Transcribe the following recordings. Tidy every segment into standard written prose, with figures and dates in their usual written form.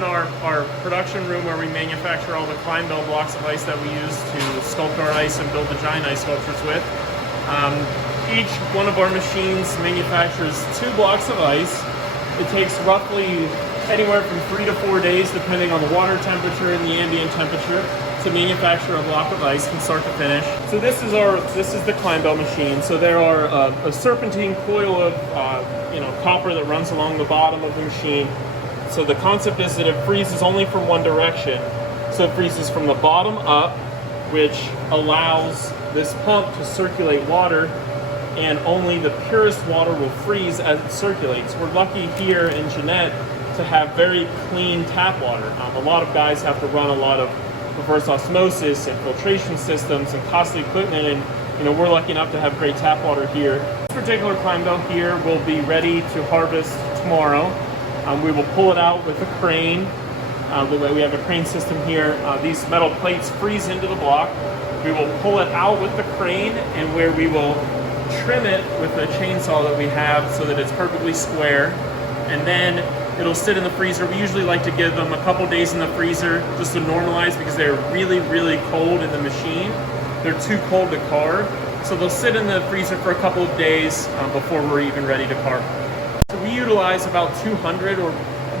in our production room where we manufacture all the Kleinbell blocks of ice that we use to sculpt our ice and build the giant ice sculptures with. Each one of our machines manufactures 2 blocks of ice. It takes roughly anywhere from 3 to 4 days, depending on the water temperature and the ambient temperature, to manufacture a block of ice from start to finish. So this is the Kleinbell machine. So there are a serpentine coil of copper that runs along the bottom of the machine. So the concept is that it freezes only from one direction. So it freezes from the bottom up, which allows this pump to circulate water, and only the purest water will freeze as it circulates. We're lucky here in Jeannette to have very clean tap water. A lot of guys have to run a lot of reverse osmosis and filtration systems and costly equipment, and we're lucky enough to have great tap water here. This particular Kleinbell here will be ready to harvest tomorrow. We will pull it out with a crane. We have a crane system here. These metal plates freeze into the block. We will pull it out with the crane, and where we will trim it with a chainsaw that we have so that it's perfectly square, and then it'll sit in the freezer. We usually like to give them a couple days in the freezer just to normalize, because they're really, really cold in the machine. They're too cold to carve. So they'll sit in the freezer for a couple of days before we're even ready to carve. So we utilize about 200 or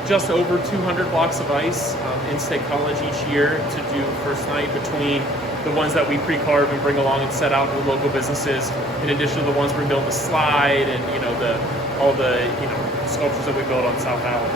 just over 200 blocks of ice in State College each year to do first night, between the ones that we pre-carve and bring along and set out to local businesses, in addition to the ones we build the slide and all the sculptures that we build on South Island.